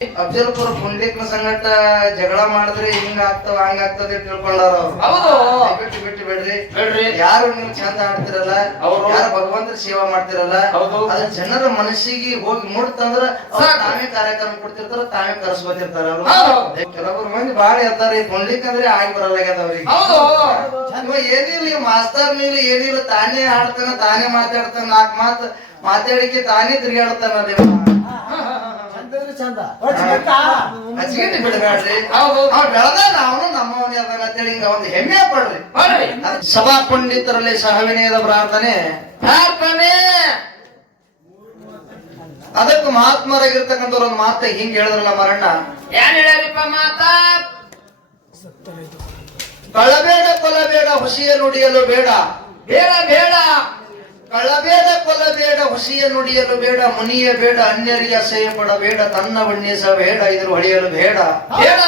ಅಫಜಲ್ಪುರ ಪುಂಡಿಕ್ನ ಸಂಗಟ ಜಗಳ ಮಾಡಿದ್ರೆ ಹಿಂಗ ಆಗ್ತಾವ ಹಂಗ ಆಗ್ತದೆ ತಿಳ್ಕೊಂಡಾರ ಹೌದು. ಬಿಟ್ಟು ಬಿಟ್ಟು ಬಿಡ್ರಿ. ಬಿಡ್ರಿ. ಯಾರು ನೀವು ಚಂದ ಆಡ್ತಿರಲ್ಲ ಅವರು ಯಾರು ಭಗವಂತರ ಸೇವಾ ಮಾಡ್ತಿರಲ್ಲ ಹೌದು. ಅದ್ರ ಜನರ ಮನಸ್ಸಿಗೆ ಹೋಗಿ ಮುಟ್ತಂದ್ರ. ತಾವೇ ಕಾರ್ಯಕ್ರಮ ಕೊಡ್ತಿರ್ತಾರ ತಾವೇ ಕರ್ಸ್ಕೊತಿರ್ತಾರ. ಕೆಲವರು ಮಂದಿ ಬಾಳ ಇರ್ತಾರ ಈ ಪುಂಡಿಕ್ ಅಂದ್ರೆ ಆಗಿ ಬರಲ್ಲಾಗ್ಯದ ಅವ್ರಿಗೆ ಏನಿಲ್ಲ ಈ ಮಾಸ್ತರ್ ನೀಲ್ಲ ಏನಿಲ್ಲ ತಾನೇ ಆಡ್ತಾನ ತಾನೇ ಮಾತಾಡ್ತಾನ ನಾಲ್ಕು ಮಾತು ಮಾತಾಡಿಕೆ ತಾನೇ ತಿರುಗಾಡ್ತಾನ ಅದೇ ಚಂದ. ಚಂದ ಹಚ್ಚಿಗಿಟ್ಟು ಬಿಡಬೇಡ್ರಿ. ಹೌದು ಅವ್ ಬೆಳೆದ ಅವನು ನಮ್ಮವನೇ ಅದಾನ ಅಂತೇಳಿ ಹಿಂಗ ಒಂದು ಹೆಮ್ಮೆ ಪಡ್ರಿ. ಬರ್ರಿ ಸಭಾ ಪಂಡಿತರಲ್ಲಿ ಸಹವಿನಯದ ಪ್ರಾರ್ಥನೆ. ಪ್ರಾರ್ಥನೆ. ಅದಕ್ಕೆ ಮಹಾತ್ಮರಾಗಿರ್ತಕ್ಕಂಥವ್ರ ಒಂದು ಮಾತ ಹಿಂಗ್ ಹೇಳಿದ್ರಲ್ಲ ಮರಣ್ಣ. ಏನ್ ಹೇಳ್ಯಾರಿಪ್ಪ ಮಾತಾ? ಕಳಬೇಡ ಕೊಲಬೇಡ ಹುಸಿಯ ನುಡಿಯಲು ಬೇಡ. ಬೇಡ ಬೇಡ. ಕಳ್ಳಬೇಡ ಕೊಲಬೇಡ ಹುಸಿಯ ನುಡಿಯಲು ಬೇಡ ಮುನಿಯ ಬೇಡ ಅನ್ಯರಿಯ ಅಸಹ್ಯ ಪಡಬೇಡ ತನ್ನ ಬಣ್ಣಿಸ ಬೇಡ ಇದ್ರು ಹೊಳೆಯಲು ಬೇಡ. ಬೇಡ.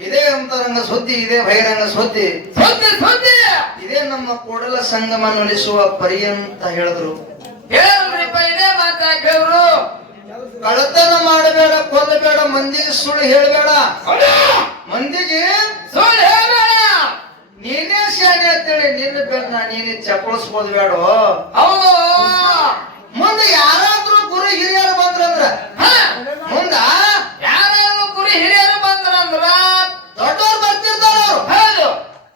ಇದೇ ಅಂತರಂಗ ಸುದ್ದಿ ಇದೇ ಬಹಿರಂಗ ಸುದ್ದಿ. ಸುದ್ದಿ ಸುದ್ದಿ. ಇದೇ ನಮ್ಮ ಕೂಡಲ ಸಂಗಮ ನುಲಿಸುವ ಪರಿ ಅಂತ ಹೇಳಿದ್ರು. ಕಳತನ ಇದೇ ಮಾಡಬೇಡ ಕೊಲ್ಲಬೇಡ ಮಂದಿಗೆ ಸುಳ್ಳು ಹೇಳಬೇಡ. ಮಂದಿಗೆ ಸುಳ್ಳು ಶಾಣೆ ಅಂತೇಳಿ ನಿನ್ನ ಬೆನ್ನ ನೀನೇ ಚಪ್ಪಳಿಸ್ಬೋದು ಬೇಡ ಹೌದು. ಮುಂದೆ ಯಾರಾದ್ರೂ ಗುರು ಹಿರಿಯರು ಬಂದ್ರಂದ್ರ ಹ. ಮುಂದ ಯಾರಾದ್ರೂ ಗುರು ಹಿರಿಯರು ಬಂದ್ರಂದ್ರ ದೊಡ್ಡವ್ರು ಬರ್ತಿರ್ತಾರ ಅವ್ರು. ಹೌದು.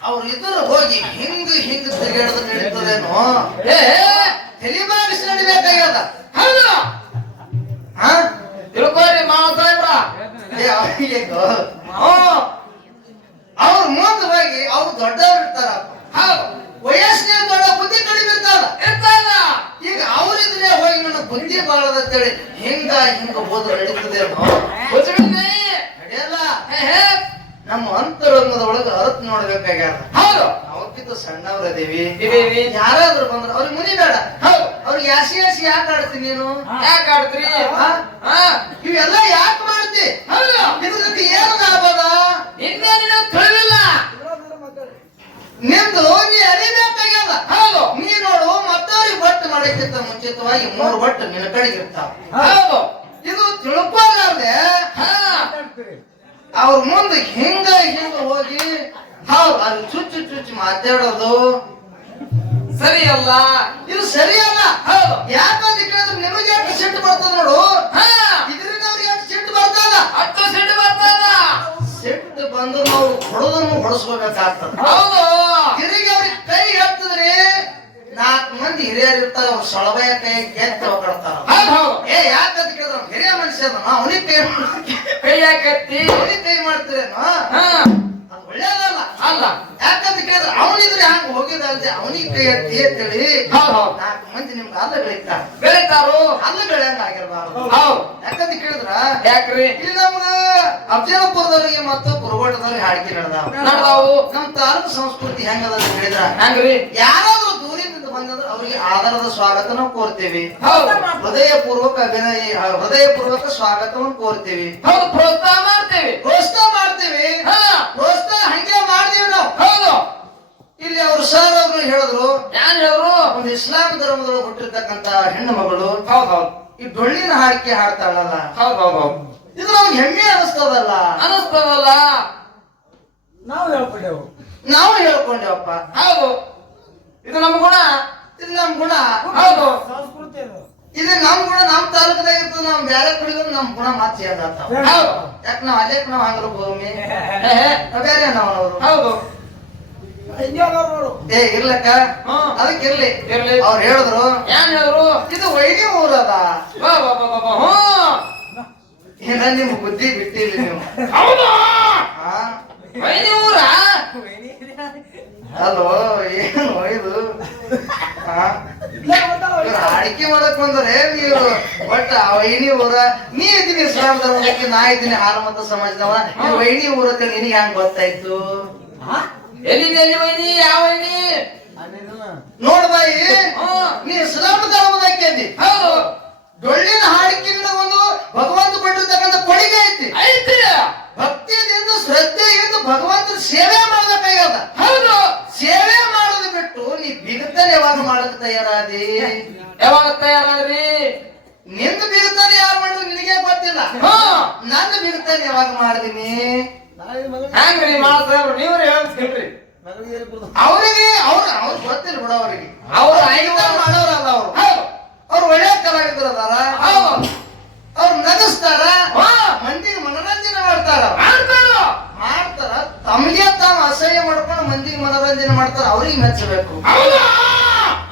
ಅವ್ರು ಇದ್ರು ಹೋಗಿ ಹಿಂಗ ಹಿಂಗ ತೆಗೆಡದು ನಡೀತದೇನು ಏ ತಲೆಬಾಗಿಸಿ ನಡಿಬೇಕಾಗ್ಯದ? ಹೌದು. ಹಾ? ತಿಳ್ಕೊರಿ ಮಾವ ಸಾಹೇಬ್ರ. ಏ, ಅವ್ರಿಗೆ ಅವ್ರ ಮುಂದವಾಗಿ ಅವ್ರು ದೊಡ್ಡವ್ರು ಇರ್ತಾರ ಹೌದು ವಯಸ್ಸಿನ ದೊಡ್ಡ ಬುದ್ಧಿ ಕಡಿಮೆ ಇರ್ತಾರ ಇರ್ತಾರ ಈಗ ಅವರಿದ್ರೆ ಹೋಗಿ ನನ್ನ ಬುದ್ಧಿ ಬಾಳದಂತೇಳಿ ಹಿಂಗ ಹಿಂಗ ಹೋದ್ರೆ ನಡೀತದೆ. ನಡೆಯಲ್ಲ. ಹೇ, ಹೇ. ನಮ್ಮ ಅಂತರಂಗದ ಒಳಗ ಅರ್ಥ ನೋಡ್ಬೇಕಾಗ್ಯಾರ. ಹೌದು. ಅವಕ್ಕಿಂತ ಸಣ್ಣವ್ರದೇವಿ ಯಾರಾದ್ರು ಯಾರಾದ್ರೂ ಬಂದ್ರ ಅವ್ರಿಗೆ ಮುನಿ ಬೇಡ. ಹೌದು. ಅವ್ರಿಗೆ ಯಾಸಿ ಯಾಸಿ ಯಾಕೆ ಆಡ್ತೀನಿ ನೀನು? ಯಾಕೆ ಆಡ್ತೀರಿ? ಹಾ? ಹಾ. ಇವೆಲ್ಲ ಯಾಕೆ ಮಾಡ್ತಿ? ಹೌದು. ಜೊತೆ ಏನು ಲಾಭದ ಇನ್ನೇ ನಿನಗ್ ತಿಳಿದಿಲ್ಲ ನಿಮ್ದು ನೀ ಅರಿಬೇಕಾಗ್ಯದ ಹೌದು ನೀ ನೋಡು ಮತ್ತವ್ರಿಗೆ ಬಟ್ಟು ಮಾಡಕ್ಕಿಂತ ಮುಂಚಿತವಾಗಿ ಮೂರು ಬಟ್ಟು ನಿನ್ನ ಕಡೆಗೆ ಇರ್ತಾವ. ಹೌದು. ಇದು ತಿಳ್ಕೊಳ್ಳಾರ್ದೆ ಹಾ. ಅವ್ರ ಮುಂದೆ ಹಿಂಗ ಹಿಂಗ ಹೋಗಿ ಹೌದು ಅದು ಚುಚ್ಚು ಚುಚ್ಚು ಮಾತಾಡೋದು. ಸರಿ ಅಲ್ಲ ಇದು ಸರಿಯಲ್ಲ. ಹೌದು. ಯಾಕಂತ ಕೇಳಿದ್ರೆ ನಿಮಗೆ ಎಷ್ಟು ಸಿಟ್ಟು ಬರ್ತದ ನೋಡು? ಹಾ. ಇದರಿಂದ ಅವ್ರಿಗೆ ಎಷ್ಟು ಸಿಟ್ಟು ಬರ್ತದ? ಹತ್ತು ಸಿಟ್ಟು ಬರ್ತದ. ಸಿಟ್ಟು ಬಂದು ನಾವು ಹೊಡೆದನ್ನು ಹೊಡೆಸ್ಕೋಬೇಕಾಗ್ತದ. ಹೌದು. ತಿರುಗಿ ಅವ್ರಿಗೆ ಕೈ ನಾಲ್ಕು ಮಂದಿ ಹಿರಿಯರು ಇರ್ತಾರ ಅವ್ರ ಸೊಳಬಯ ಕೈ ಹೌದು ಏ ಯಾಕಂತ ಕೇಳಿದ್ರು ಹಿರಿಯ ಮನುಷ್ಯ ಅವನಿಗೆ ಕೈ ಕೈ ಯಾಕತ್ತಿ ಅವನಿಗೆ ಕೈ ಮಾಡ್ತೀರೇನು ಅದು ಒಳ್ಳೇದಲ್ಲ. ಅಲ್ಲ. ಯಾಕಂತ ಕೇಳಿದ್ರೆ ಅವನಿದ್ರೆ ಹಂಗ ಹೋಗಿದಂತೆ ಅವನಿಗೆ ಕೈ ಎತ್ತಿ ಅಂತೇಳಿ ನಾಲ್ಕು ಮಂದಿ ನಿಮ್ಗೆ ಅಲ್ಲ ಬೆಳಿತಾರ. ಬೆಳಿತಾರು. ಅಲ್ಲ ಬೆಳೆಯಂಗ ಆಗಿರ್ಬಾರ್ದು. ಯಾಕಂತ ಕೇಳಿದ್ರ ಯಾಕ್ರಿ? ಇಲ್ಲಿ ನಮ್ಗ ಅಫಜಲಪುರದವರಿಗೆ ಮತ್ತು ಕುರುಗೋಟದವರಿಗೆ ಹಾಡಿಕೆ ನಡೆದಾವ. ನಡೆದಾವು ನಮ್ಮ ತಾಲೂಕು ಸಂಸ್ಕೃತಿ ಹೆಂಗದ ಅಂತ ಹೇಳಿದ್ರ? ಹಂಗ್ರಿ? ಯಾರಾದ್ರೂ ದೂರಿಂದ ಬಂದ್ರೆ ಅವರಿಗೆ ಆಧಾರದ ಸ್ವಾಗತ ನಾವು ಕೋರ್ತೇವೆ. ಹೌದು. ಹೃದಯ ಪೂರ್ವಕ ಅಭಿನಯ ಹೃದಯ ಪೂರ್ವಕ ಸ್ವಾಗತವನ್ನು ಕೋರ್ತೇವೆ. ಹೌದು ಪ್ರೋತ್ಸಾಹ ಮಾಡ್ತೇವೆ. ಪ್ರೋತ್ಸಾಹ ಮಾಡ್ತೇವೆ. ಹಾ. ಪ್ರೋತ್ಸಾಹ ಹಂಗೆ ಮಾಡ್ತೀವಿ ನಾವು. ಹೌದು. ಇಲ್ಲಿ ಅವರು ಸರ್ ಅವರು ಹೇಳಿದ್ರು. ಯಾರು ಹೇಳಿದ್ರು? ಒಂದು ಇಸ್ಲಾಂ ಧರ್ಮದೊಳಗೆ ಹುಟ್ಟಿರ್ತಕ್ಕಂತ ಹೆಣ್ಣು ಮಗಳು. ಹೌದು ಹೌದು. ಈ ಡೊಳ್ಳಿನ ಹಾಡಿಕೆ ಹಾಡ್ತಾಳಲ್ಲ. ಹೌದು ಹೌದು ಹೌದು. ಇದು ನಮ್ಗೆ ಹೆಮ್ಮೆ ಅನಿಸ್ತದಲ್ಲ. ಅನಸ್ತದಲ್ಲ. ನಾವು ಹೇಳ್ಕೊಂಡೆವು. ನಾವು ಹೇಳ್ಕೊಂಡೇವಪ್ಪ. ಹೌದು. ಇದು ನಮ್ಮ ಗುಣ. ಇದು ನಮ್ ಗುಣ. ಹೌದು. ಸಂಸ್ಕೃತಿ ಇದು ನಮ್ ಗುಣ ನಮ್ ತಾಲೂಕದಾಗ ಇರ್ತದ ನಮ್ ಬೇರೆ ಕುಡಿದ್ರು ನಮ್ ಗುಣ ಮಾತು ಹೌದು. ಯಾಕೆ ನಾವ್ ಅದೇ ನಾವ್ ಹಂಗ್ರ ಭೂಮಿ? ಬೇರೆ ನಾವು ಅವರು ಹೌದು. ಏ ಇರ್ಲಕ್ಕ. ಹ್ಮ್. ಅದಕ್ಕೆ ಇರ್ಲಿ. ಇರ್ಲಿ. ಅವ್ರು ಹೇಳಿದ್ರು. ಏನ್ ಹೇಳಿದ್ರು? ಇದು ವೈದ್ಯ ಊರದ? ಇನ್ನ ನಿಮ್ ಬುದ್ಧಿ ಬಿಟ್ಟಿಲ್ಲ ನೀವು. ಹೌದು? ಹಾ? ವೈನಿ ಊರ ಅಲ್ಲೋ ಏನು ಇದು ಅಡಿಕೆ ಮಾಡಕ್ ಬಂದ್ರೆ ನೀವು. ಒಟ್ಟ ಆ ವೈನಿ ಊರ ನೀ ಇದ್ದೀನಿ ಇಸ್ಲಾಂ ಧರ್ಮಕ್ಕೆ ನಾ ಇದ್ದೀನಿ ಹಾಲಮತ ಸಮಾಜದವ. ಈ ವೈನಿ ಊರ ಅಂತ ನಿನಗೆ ಹ್ಯಾಂಗ ಗೊತ್ತಾಯ್ತು? ಎಲ್ಲಿದೆ ಎಲ್ಲಿ ವೈನಿ? ಯಾವ ವೈನಿ? ನೋಡ್ ಬಾಯಿ ಹ್ಮ್. ನೀ ಇಸ್ಲಾಂ ಧರ್ಮದಾಕೇದಿ ಹೌದು ಡೊಳ್ಳಿನ ಹಾಡಿಕೆಯಿಂದ ಒಂದು ಭಗವಂತ ಕೊಟ್ಟಿರ್ತಕ್ಕಂಥ ಕೊಡುಗೆ ಐತಿ ಐತಿ ಭಕ್ತಿಯಿಂದ ಶ್ರದ್ಧೆಯಿಂದ ಭಗವಂತನ ಸೇವೆ ಮಾಡ್ಬೇಕಾಗ್ಯದ ಹೌದು ಸೇವೆ ಮಾಡೋದು ಬಿಟ್ಟು ನೀ ಬಿಗತನೆ ಯಾವಾಗ ಮಾಡಕ್ ತಯಾರಾದಿ ತಯಾರಾದ್ರಿ ನಿಂದ ಬಿಗತನೆ ಯಾರು ಮಾಡಿದ್ರು ನಿನಗೆ ಗೊತ್ತಿಲ್ಲ. ಹಾ. ನನ್ನ ನಾಷ್ಟನ ಯಾವಾಗ ಮಾಡಿದೀನಿ? ಹೆಂಗ್ರಿ ಮಾಡ್ತಾರ ನೀವ್ರಿ ಹೇಳ್ತೀರಿ ಅವರಿಗೆ ಅವ್ರ ಅವ್ರು ಗೊತ್ತಿಲ್ಲ ಬಿಡ ಅವರಿಗೆ. ಅವ್ರ ಐದು ಐದು ಮಾಡೋರಲ್ಲ ಅವ್ರು. ಹೌದು. ಅವ್ರು ಒಳ್ಳೆ ಕಲಾವಿದರು ಅದಾರ ಅವ್ರು ನಗಿಸ್ತಾರ. ಹಾ. ಮಂದಿಗೆ ಮನೋರಂಜನೆ ಮಾಡ್ತಾರ. ಮಾಡ್ತಾರು. ಮಾಡ್ತಾರ. ತಮಗೆ ತಾವು ಅಸಹ್ಯ ಮಾಡ್ಕೊಂಡು ಮಂದಿಗೆ ಮನೋರಂಜನೆ ಮಾಡ್ತಾರ. ಅವ್ರಿಗೆ ಮೆಚ್ಚಬೇಕು. ಹೌದು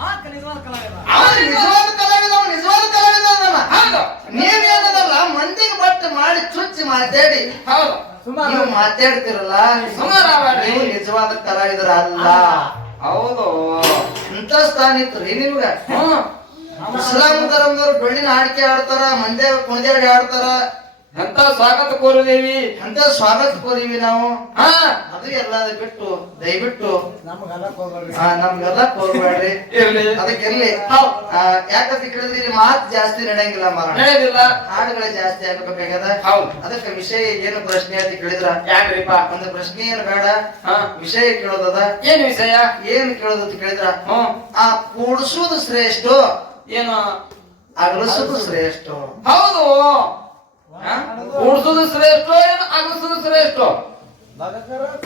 ಆ ಕಲಿಯುವ ಕಲಾವಿದ ಅವ್ರು ನಿಜವಾದ ಕಲಾವಿದ ಅವ್ನು ನಿಜವಾದ ಕಲಾವಿದ ಅದನ್ನ ಹೌದು ನೀವೇನದಲ್ಲ ಮಂದಿಗೆ ಬಟ್ಟು ಮಾಡಿ ಚುಚ್ಚಿ ಮಾತಾಡಿ ಹೌದು. ನೀವು ಮಾತಾಡ್ತಿರಲ್ಲ. ನೀವು ನಿಜವಾದ ಕಲಾವಿದರ ಅಲ್ಲ. ಹೌದು. ಇಂಥ ಸ್ಥಾನ ಇತ್ತು ನಿಮ್ಗ. ಇಸ್ಲಾಂ ಧರ್ಮದವ್ರು ಬೆಳ್ಳಿನ ಆಡ್ಕೆ ಆಡ್ತಾರ ಮಂದ್ಯ ಕುಣಿದಾಡಿ ಆಡ್ತಾರ ಎಂತ ಸ್ವಾಗತ ಕೋರಿದೇವಿ? ಅಂತ ಸ್ವಾಗತ ಕೋರಿವಿ ನಾವು? ಹಾ. ಅದು ಎಲ್ಲ ಬಿಟ್ಟು ದಯವಿಟ್ಟು ಹೋಗ್ಬೇಡ್ರಿ ನಮ್ಗೆಲ್ಲ ಕೋರ್ಬೇಡ್ರಿ ಇರ್ಲಿ. ಅದಕ್ಕಿರ್ಲಿ ಹೌದು ಆ, ಯಾಕಂತ ಕೇಳಿದ್ರೆ ಇಲ್ಲಿ ಮಾತು ಜಾಸ್ತಿ ನಡೆಯಂಗಿಲ್ಲ ಮಾರ ನಡೆಯೋದಿಲ್ಲ ಹಾಡುಗಳೇ ಜಾಸ್ತಿ ಆಗ್ಬೇಕಾಗ್ಯದ ಹೌದು. ಅದಕ್ಕೆ ವಿಷಯ ಏನು ಪ್ರಶ್ನೆ ಅಂತ ಕೇಳಿದ್ರ? ಯಾಕ್ರಿಪ್ಪ? ಒಂದು ಪ್ರಶ್ನೆ ಏನು ಬೇಡ. ಹಾ. ವಿಷಯ ಕೇಳೋದದ? ಏನು ವಿಷಯ? ಏನು ಕೇಳೋದು ಅಂತ ಕೇಳಿದ್ರ? ಹ್ಮ್ ಆ ಕೂಡಿಸೋದು ಶ್ರೇಷ್ಠ. ಏನು? ಅಗಲಿಸೋದು ಶ್ರೇಷ್ಠ. ಹೌದು. ಹಾ? ಕೂಡ್ಸುದು ಶ್ರೇಷ್ಠ ಏನು ಅಗಸುದು ಶ್ರೇಷ್ಠ?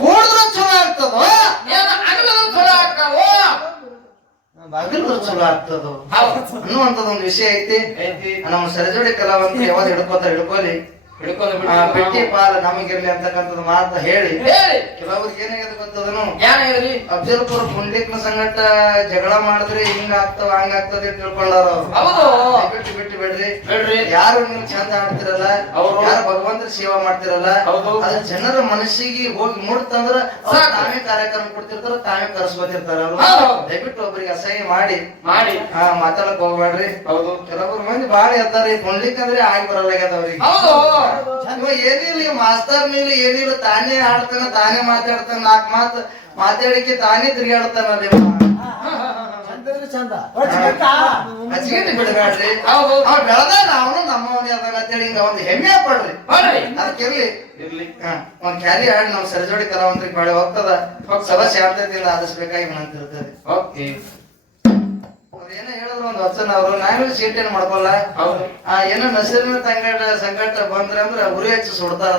ಕೂಡಿದ್ರೆ ಚಲೋ ಆಗ್ತದ? ಏನು ಅಗಲದು ಚಲೋ ಆಗ್ತಾವೋ? ಅಗಲಿದ್ರೆ ಚಲೋ ಆಗ್ತದ? ಅನ್ನುವಂಥದ್ದು ಒಂದು ವಿಷಯ ಐತಿ. ನಮ್ಮ ಸರಜೋಡಿ ಕಲಾವಂತ ಯಾವಾಗ ಹಿಡ್ಕೋತಾರ ಹಿಡ್ಕೋಲಿ. ಪೆಟ್ಟಿ ಪಾಲ ನಮಗಿರ್ಲಿ ಅಂತಕ್ಕಂಥದ್ದು ಮಾತ ಹೇಳಿ. ಕೆಲವ್ರಿಗೆ ಏನಾಗಿದೆ ಗೊತ್ತದನು? ಏನ್ ಅಫ್ಜಲ್ಪುರ ಪುಂಡಿಕ್ನ ಸಂಗಟ ಜಗಳ ಮಾಡಿದ್ರೆ ಹಿಂಗ ಆಗ್ತಾವ ಹಂಗ ಆಗ್ತದೆ ತಿಳ್ಕೊಂಡಾರ ಹೌದು. ಬಿಟ್ಟು ಬಿಟ್ಟು ಬಿಡ್ರಿ. ಬಿಡ್ರಿ. ಯಾರು ನೀವು ಚಂದ ಆಡ್ತಿರಲ್ಲ ಅವ್ರು ಯಾರು ಭಗವಂತರ ಸೇವಾ ಮಾಡ್ತಿರಲ್ಲ ಹೌದು. ಅದ ಜನರ ಮನಸ್ಸಿಗೆ ಹೋಗಿ ಮುಡ್ತಂದ್ರ ತಾವೇ ಕಾರ್ಯಕ್ರಮ ಕೊಡ್ತಿರ್ತಾರ ತಾವೇ ಕರ್ಸ್ಕೊತಿರ್ತಾರ. ದಯವಿಟ್ಟು ಒಬ್ಬರಿಗೆ ಅಸಹ್ಯ ಮಾಡಿ. ಮಾಡಿ. ಹಾ ಮಾತಾಡಕ್ ಹೋಗ್ಬೇಡ್ರಿ. ಹೌದು. ಕೆಲವರು ಮಂದಿ ಬಾಳ ಎತ್ತಾರ ಪುಂಡ್ಲಿಕ್ ಅಂದ್ರೆ ಆಗಿ ಬರಲ್ಲ ಅವ್ರಿಗೆ. ಏನಿಲ್ಲ ಮಾಸ್ತರ್ ನಿಲ್ಲ ಏನಿಲ್ಲ ತಾನೇ ಆಡ್ತಾನ ತಾನೇ ಮಾತಾಡ್ತಾನ ನಾಲ್ಕು ಮಾತು ಮಾತಾಡಿಕೆ ತಾನೇ ತಿರುಗಾಡ್ತಾನ ಚಂದ? ಹಚ್ಚಿಗೆಟ್ಟು ಬಿಡಬೇಡ್ರಿ ಅವ್ ಅವನು ನಮ್ಮವನೇ ಅದಾನ ಅಂತೇಳಿ ಹಿಂಗ ಒಂದು ಹೆಮ್ಮೆ ಪಡ್ರಿ. ಇರ್ಲಿ. ಒಂದ್ ಕ್ಯಾರಿ ಹಾಡಿ ನಾವು ಸರಜೋಡಿ ಕಲಾವಂತರಿಗೆ ಬಾಳೆ ಹೋಗ್ತದ. ಸಭಾ ಶಾಂತತೆಯಿಂದ ಆದಿಸ್ಬೇಕಾಗಿ ನಂತಿರ್ತದೆ ಓಕೆ ಅವ್ರು ಏನೋ ಹೇಳಿದ್ರು ಒಂದು ವಚನ ಅವರು ನಾವೇ ಸೀಟ್ ಏನ್ ಮಾಡ್ಕೊಲ್ಲ? ಹೌದು. ಆ ಏನೋ ನಸರಿನ ತಂಗಡ ಸಂಕಟ ಬಂದ್ರೆ ಅಂದ್ರೆ ಉರಿ ಹೆಚ್ಚು ಸುಡ್ತಾರ.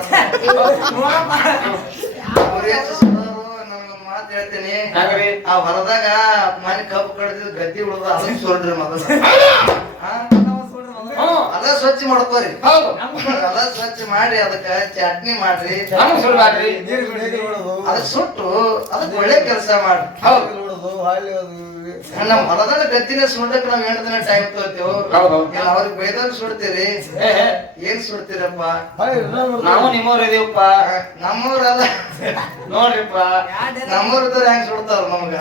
ಉರಿ ಹಚ್ಚಿ ಸುಡೋರು ನಮ್ಗೆ ಮಾತು ಹೇಳ್ತೀನಿ. ಆ ಹೊರದಾಗ ಮನೆ ಕಬ್ಬು ಕಡ್ದಿದ್ ಗದ್ದಿ ಉಳ್ದ ಅದನ್ನ ಸುಡ್ರಿ ಮೊದಲು. ಅದ ಸ್ವಚ್ಛ ಮಾಡ್ಕೋರಿ. ಹೌದು. ಅದ ಸ್ವಚ್ಛ ಮಾಡಿ ಅದಕ್ಕ ಚಟ್ನಿ ಮಾಡ್ರಿ. ಅದು ಸುಟ್ಟು ಅದಕ್ಕೆ ಒಳ್ಳೆ ಕೆಲಸ ಮಾಡ್ರಿ. ಹೌದು. ಹೊಡೆದು ಹೊಲದ ಗತ್ತಿನ ಸುಡಕ್ ನಾವ್ ಎಂಟು ದಿನ ಟೈಮ್ ತಗೋತೀವಿ? ಅವ್ರಿಗೆ ಬೈದಾಗ ಸುಡ್ತೀರಿ? ಏನ್ ಸುಡ್ತೀರಪ್ಪ? ನಾವು ನಿಮ್ಮವ್ರು ಇದೀವಪ್ಪ. ನಮ್ಮೂರಲ್ಲ. ನೋಡ್ರಿಪ್ಪ. ನಮ್ಮವ್ರ ಹೆಂಗ್ ಸುಡ್ತಾರ ನಮ್ಗ?